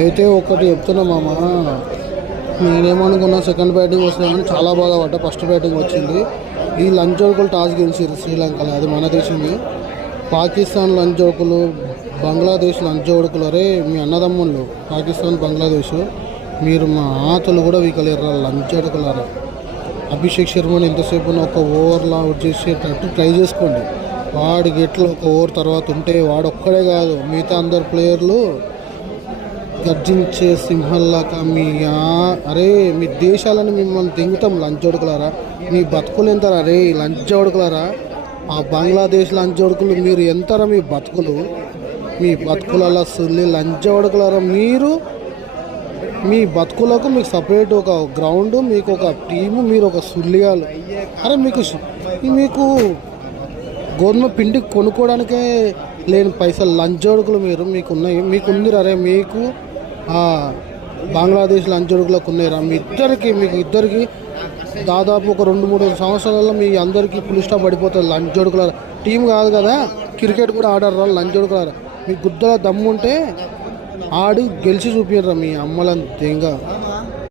అయితే ఒకటి చెప్తున్నా మామ, నేనేమనుకున్నా సెకండ్ బ్యాటింగ్ వస్తుందని చాలా బాగా పడ్డా. ఫస్ట్ బ్యాటింగ్ వచ్చింది. ఈ లంచోడుకులు టాస్ గెలిచారు శ్రీలంకలో, అది మన దేశంది. పాకిస్తాన్ లంచోడుకులు, బంగ్లాదేశ్ లంచోడుకులు. అరే మీ అన్నదమ్ముళ్ళు పాకిస్తాన్ బంగ్లాదేశ్, మీరు మా ఆతలు కూడా వీకలేరు లంచోడుకులారా. అభిషేక్ శర్మని ఎంతసేపు ఒక ఓవర్లా అవుట్ చేసేటట్టు ట్రై చేసుకోండి. వాడికి ఎట్లా ఒక ఓవర్ తర్వాత ఉంటే వాడు ఒక్కడే కాదు, మిగతా అందరు ప్లేయర్లు గర్జించే సింహల్లాక అరే మీ దేశాలను మిమ్మల్ని తెంగుతాం లంచోడుకులారా. మీ బతుకులు ఎంతరా రే లంచోడుకులారా. ఆ బంగ్లాదేశ్ లంచోడుకులు మీరు ఎంతరా మీ బతుకులు. మీ బతుకులలో సుల్లి లంచోడుకులారా. మీరు మీ బతుకులకు మీకు సపరేట్ ఒక గ్రౌండ్, మీకు ఒక టీము, మీరు ఒక సుల్లిగాలు. అరే మీకు గోధుమ పిండి కొనుక్కోవడానికే లేని పైసలు లంచోడుకులు మీరు. మీకుంది అరే మీకు బంగ్లాదేశ్ లంచోడుకులకు ఉన్నాయిరా. మీకు ఇద్దరికి దాదాపు ఒక 2-3 సంవత్సరాలలో మీ అందరికీ పులి స్టాప్ పడిపోతుంది లంచోడుకులారా. టీం కాదు కదా, క్రికెట్ కూడా ఆడారు లంచోడుకులారా. మీ గుద్దల దమ్ముంటే ఆడి గెలిచి చూపించరా మీ అమ్మలని దెంగ.